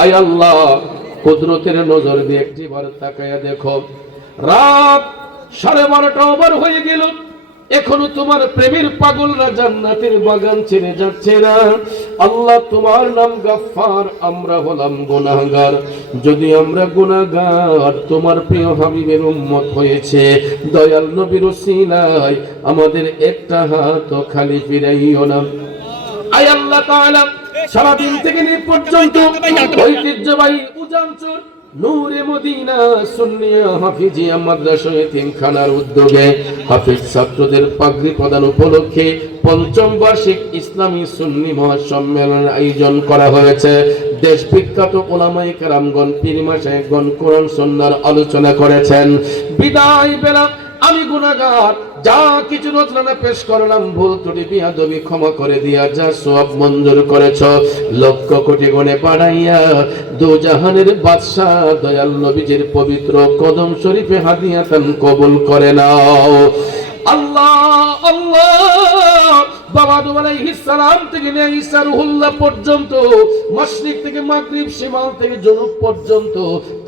আয় আল্লাহ, কুদরতের নজর দিয়ে একটিবার তাকায়া দেখো, রাত 12:30 ওভার হয়ে গেল, এখনো তোমার প্রেমের পাগলরা জান্নাতের বাগান ছেড়ে যাচ্ছে না। আল্লাহ, তোমার নাম গাফফার, আমরা হলাম গুনাহগার। যদি আমরা গুনাহগার, তোমার প্রিয় হাবিবের উম্মত হয়েছে, দয়াল নবীর ওসিলায় আমাদের একটা হাত খালি ফিরাইও না। আয় আল্লাহ তাআলা, সারাদিন থেকে নিয়ে পর্যন্ত ঐতিহ্যবাহী উজানচর নূরে মদিনা সুন্নিয়া হাফিজিয়া মাদ্রাসা এতিমখানার উদ্যোগে হাফিজ ছাত্রদের পাগড়ি প্রদান উপলক্ষে ৫ম বার্ষিক ইসলামী সুন্নি মহাসম্মেলনের আয়োজন করা হয়েছে। দেশ বিখ্যাত উলামায়ে কেরামগণ, পীর মাশায়েখগণ কোরআন সুন্নাহর আলোচনা করেছেন। বিদায় বেলা আমি গুনাহগার, যা কিছু রচনা পেশ করলাম, ভুল ত্রুটি বিয়াদবি ক্ষমা করে দিয়া যা সওয়াব মঞ্জুর করেছ, লক্ষ কোটি গুণে বাড়াইয়া দু জাহানের বাদশা দয়াল নবীজির পবিত্র কদম শরীফে হাদিয়াতান কবুল করে নাও। আল্লাহ আল্লাহ, বাবা আদম আলাইহিস সালাম থেকে নিয়ে ঈসা রুহুল্লাহ পর্যন্ত, মাশরিক থেকে মাগরিব, শিমাল থেকে জনুব পর্যন্ত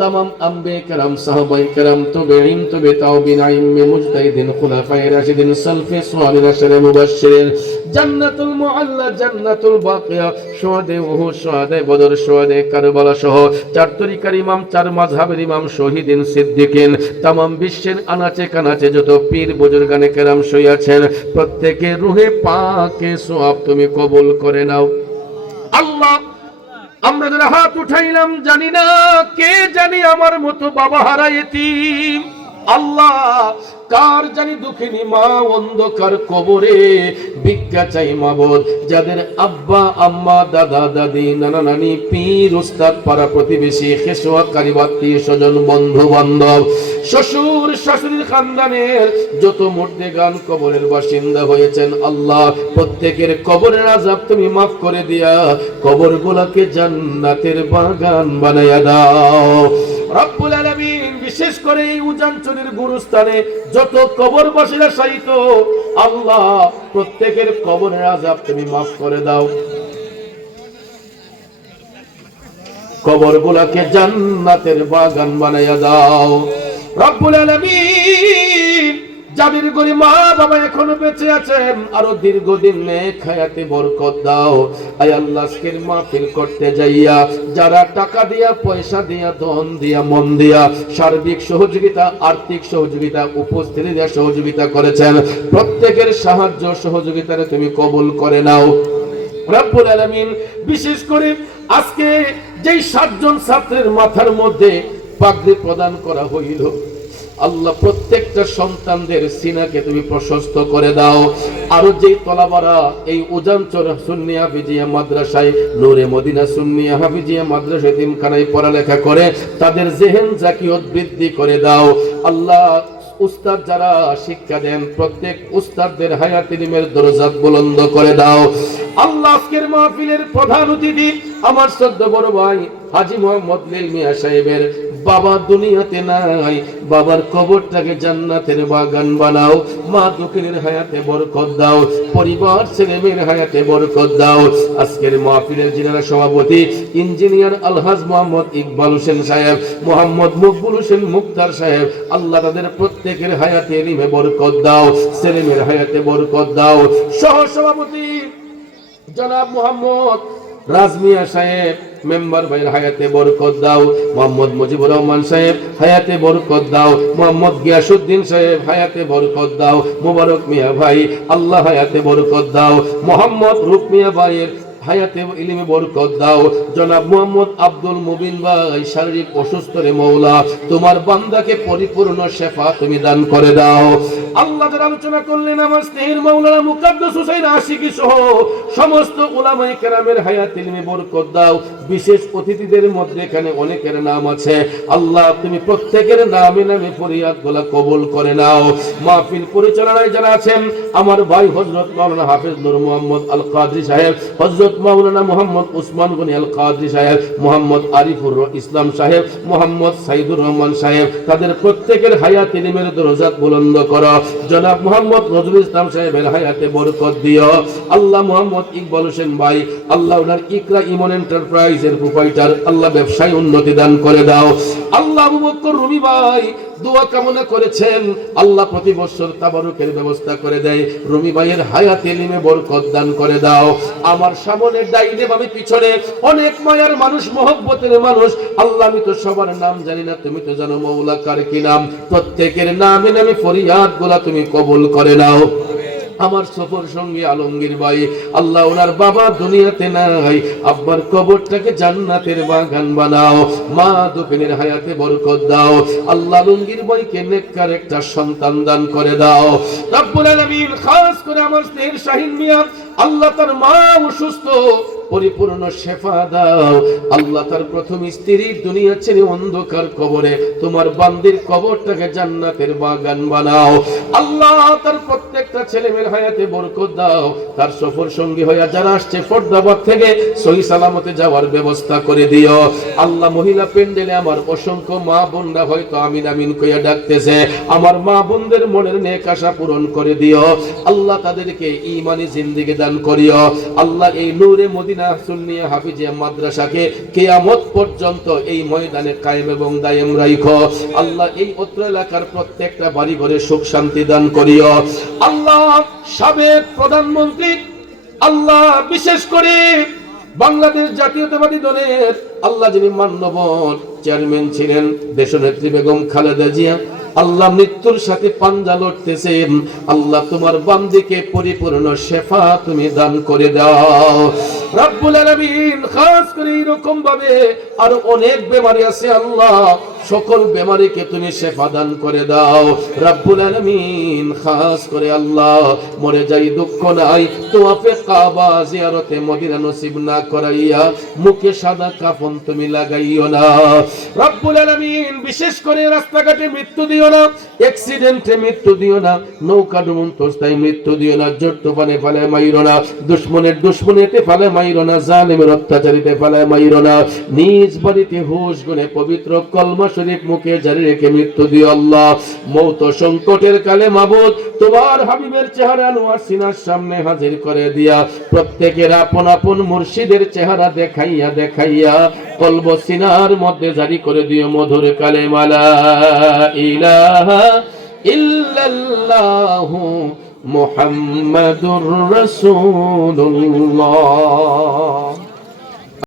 तमाम আম্বিয়া কেরাম, সাহাবায়ে কেরাম, তাবেঈন, তাবেঈন, আইম্মে মুজতাহিদিন, খুলাফায়ে রাশিদিন, সালফে সালিহিন, আশরে মুবাশশিরিন, জান্নাতুল মুআল্লা, জান্নাতুল বাকিয়া, শুহাদা উহুদ, শুহাদা বদর, শুহাদা কারবালা সহ 4 তরিকার ইমাম, 4 মাযহাবের ইমাম, শহীদিন, সিদ্দিকিন, तमाम বিশ্বের আনাচে কানাচে যত পীর বুজুর্গানে কেরাম শুইয়াছেন, প্রত্যেকের রূহে পাকে সওয়াব তুমি কবুল করে নাও। আল্লাহ, আমরা যারা হাত উঠাইলাম, জানি না কে জানি আমার মতো বাবা হারা এতিম। আল্লাহ, কার জানি দুঃখিনী মা অন্ধকার কবরে ভিক্ষা চাই মাবুদ, যাদের আব্বা আম্মা, দাদা দাদি, নানা নানি, পীর উস্তাদ, পাড়া প্রতিবেশী, খেশোয়া কারিব, আত্মীয় স্বজন, বন্ধু বান্ধব, শ্বশুর শাশুড়ির খানদানের যত মুর্দেগান কবরের বাসিন্দা হয়েছেন, আল্লাহ প্রত্যেকের কবরের আযাব তুমি মাফ করে দিয়া কবরগুলোকে জান্নাতের বাগান বানাইয়া দাও রব্বুল আলামিন। বিশেষ করে এই উজানচরের গুরুস্থানে যত কবরবাসীরা শায়িত, আল্লাহ প্রত্যেকের কবরের আযাব তুমি মাফ করে দাও, কবরগুলোকে জান্নাতের বাগান বানাইয়া দাও রব্বুল আলামিন। যাদের গরিব মা বাবা এখনো বেঁচে আছেন, আরো দীর্ঘদিন নেক হায়াতে বরকত দাও। আয় আল্লাহ, আজকের মাহফিল করতে যাইয়া যারা টাকা দিয়া, পয়সা দিয়া, ধন দিয়া, মন দিয়া, সার্বিক সহযোগিতা, আর্থিক সহযোগিতা, উপস্থিতি দিয়া সহযোগিতা করেছেন, প্রত্যেকের সাহায্য সহযোগিতারে তুমি কবুল করে নাও রব্বুল আলামিন। বিশেষ করে আজকে যেই 7 জন ছাত্রের মাথার মধ্যে পাগড়ি প্রদান করা হইল, আল্লাহ প্রত্যেকটা সন্তানদের সিনাকে তুমি প্রশস্ত করে দাও। আরো যেই তলাবারা এই উজানচর সুন্নি হাফিজিয়া মাদ্রাসায়, নূরে মদিনা সুন্নি হাফিজিয়া মাদ্রাসা এতিমখানায় পড়ালেখা করে, তাদের জেহেন জাকিয়ত বৃদ্ধি করে দাও আল্লাহ। উস্তাদ যারা শিক্ষা দেন, প্রত্যেক উস্তাদদের হায়াত ইলমের দরজাত বুলন্দ করে দাও আল্লাহ। আজকের মাহফিলের প্রধান অতিথি আমার শ্রদ্ধা বড় ভাই হাজী মোহাম্মদ লিল মিয়া সাহেবের বাবা দুনিয়াতে নাই, বাবার কবরটাকে জান্নাতের বাগান বানাও। মা দুঃখের হায়াতে বরকত দাও, পরিবার ছেলে মেয়ের হায়াতে বরকত দাও। আজকের মাহফিলের যিনারা সভাপতি, ইঞ্জিনিয়ার আলহাজ মোহাম্মদ ইকবাল হোসেন সাহেব, মোহাম্মদ মকবুল হোসেন মুক্তার সাহেব, আল্লাহ তাদের প্রত্যেকের হায়াতে ইলমে বরকত দাও, ছেলে মেয়ের হায়াতে বরকত দাও। সহ সভাপতি জনাব মোহাম্মদ রাজমিয়া সাহেব, মেম্বার ভাইয়ের হায়াতে বরকত দাও। মোহাম্মদ মুজিবুর রহমান সাহেব, হায়াতে বরকত দাও। মোহাম্মদ গিয়াসউদ্দিন সাহেব, হায়াতে বরকত দাও। মুবারক মিয়া ভাই, আল্লাহ হায়াতে বরকত দাও। মোহাম্মদ রূপ মিয়া ভাইয়ের হায়াতে ইলমে বরকত দাও। জনাব মোহাম্মদ আব্দুল মুবিন ভাই শারীরিক অসুস্থ রে মওলা, তোমার বান্দাকে পরিপূর্ণ শেফা তুমি দান করে দাও আল্লাহ। যারা আলোচনা করলেন আমার স্নেহের মাওলানা মুকাদ্দাস হুসাইন আশিকি সহ সমস্ত উলামায়ে কেরামের হায়াত ইলমে বরকত দাও। বিশেষ অতিথিদের মধ্যে এখানে অনেকের নাম আছে, আল্লাহ তুমি প্রত্যেকের নামে নামে ফরিয়াদগুলো কবুল করে নাও। মাহফিল পরিচালনায় যারা আছেন, আমার ভাই হযরত মাওলানা হাফেজ নূর মোহাম্মদ আল কাদরি সাহেব, হযরত মাওলানা মোহাম্মদ উসমান গনি আল কাদরি সাহেব, মোহাম্মদ আরিফুর ইসলাম সাহেব, মোহাম্মদ সাইদুর রহমান সাহেব, তাদের প্রত্যেকের হায়াত ইলমের দরজাত বুলন্দ করো জনাব মোহাম্মদ নজরুল ইসলাম সাহেবের হায়াতে বরকত দিও আল্লাহ। মোহাম্মদ ইকবাল হোসেন ভাই আল্লাহ ওনার ইকরা ইমন এন্টারপ্রাইজের প্রোপাইটার আল্লাহ ব্যবসায় উন্নতি দান করে দাও আল্লাহ। আবু বকর রুমি ভাই দোয়া কামনা করেছেন আল্লাহ প্রতি বছর তাবারুকের ব্যবস্থা করে দেয়। রুমি ভাইয়ের হায়াতে ইলমে বরকত দান করে দাও। আমার সামনে ডাইনে বামে পিছনে অনেক মায়ার মানুষ, মহব্বতের মানুষ আল্লাহ, আমি তো সবার নাম জানি না, তুমি তো জানো মৌলা কার কি নাম। প্রত্যেকের নামে নামে ফরিয়াদ গুলা তুমি কবুল করে নাও। আমার সফর সঙ্গী আলমগীর ভাই আল্লাহ ওনার বাবা দুনিয়াতে নাই, আব্বার কবরটাকে জান্নাতের বাগান বানাও। মা দুফিনের হায়াতে বরকত দাও আল্লাহ। আলমগীর ভাইকে নেককার একটা সন্তান দান করে দাও রব্বুল আলামিন। খাস করে আমার স্নেহের শাহিন মিয়া আল্লাহ, তার মা অসুস্থ, পরিপূর্ণ শেফা দাও আল্লাহ। তার প্রথম স্ত্রী দুনিয়া ছেড়ে অন্ধকার কবরে, তোমার বান্দির কবরটাকে জান্নাতের বাগান বানাও আল্লাহ। তার প্রত্যেকটা ছেলেমেয়ের হায়াতে বরকত দাও। তার সফর সঙ্গী হইয়া যারা আসছে ফরদাবাদ থেকে সহি সালামতে যাওয়ার ব্যবস্থা করে দিও আল্লাহ। মহিলা পেন্ডেলে আমার অসংখ্য মা বোনরা হয়তো আমিন আমিন কইয়া ডাকতেছে, আমার মা বোনদের মনের নেক আশা পূরণ করে দিও আল্লাহ। তাদেরকে ঈমানি জিন্দেগি দান করিও আল্লাহ। এই নূরে মদিনা সুন্নিয়া হাফিজিয়া মাদ্রাসাকে কিয়ামত পর্যন্ত এই ময়দানে কায়েম এবং দায়েম রাখো আল্লাহ। এই অত্র এলাকার প্রত্যেকটা বাড়ি ঘরে সুখ শান্তি দান করিও আল্লাহ। সাবেক প্রধানমন্ত্রী আল্লাহ, বিশেষ করে বাংলাদেশ জাতীয়তাবাদী দলের আল্লাহ যিনি মান্যবর চেয়ারম্যান ছিলেন দেশনেত্রী বেগম খালেদা জিয়া আল্লাহ, মৃত্যুর সাথে পাঞ্জা লড়তেছেন আল্লাহ। তোমার বান্দিকে পরিপূর্ণ শেফা তুমি দান করে দাও রব্বুল আলামিন। খাস করে এরকম ভাবে আর অনেক বেমারি আছে আল্লাহ, সকল বেমারিকে তুমি শেফা দান করে দাও রব্বুল আলামিন। খাস করে আল্লাহ, মরে যাই দুঃখ নাই, তোয়াফে কাবা জিয়ারতে মদিনা নসিব না করাইয়া মুখে সাদা কাফন তুমি লাগাইও না রব্বুল আলামিন। বিশেষ করে রাস্তাঘাটে মৃত্যু দিও না, অ্যাক্সিডেন্টে মৃত্যু দিও না, নৌকা ডুবন্তস্থায় মৃত্যু দিও না, জোর তুফানে ফেলে মাইরো না, দুশমনের দুশমনেতে ফেলে মাইরো না, জালেমের অত্যাচারিতে ফেলে মাইরো না। নিজ বাড়িতে হুশ গুনে পবিত্র কলমা শরীফ মুখে জারি রেখে মৃত্যু দিও আল্লাহ। মৌত সংকটের কালে মাবুদ তোমার হাবিবের চেহারা নোয়ার সিনার সামনে হাজির করে দিয়া প্রত্যেকের আপন আপন মুর্শিদের চেহারা দেখাইয়া দেখাইয়া কলব সিনার মধ্যে জারি করে দিও মধুর কালেমা লা ইলাহা ইল্লাল্লাহু মুহাম্মাদুর রাসূলুল্লাহ।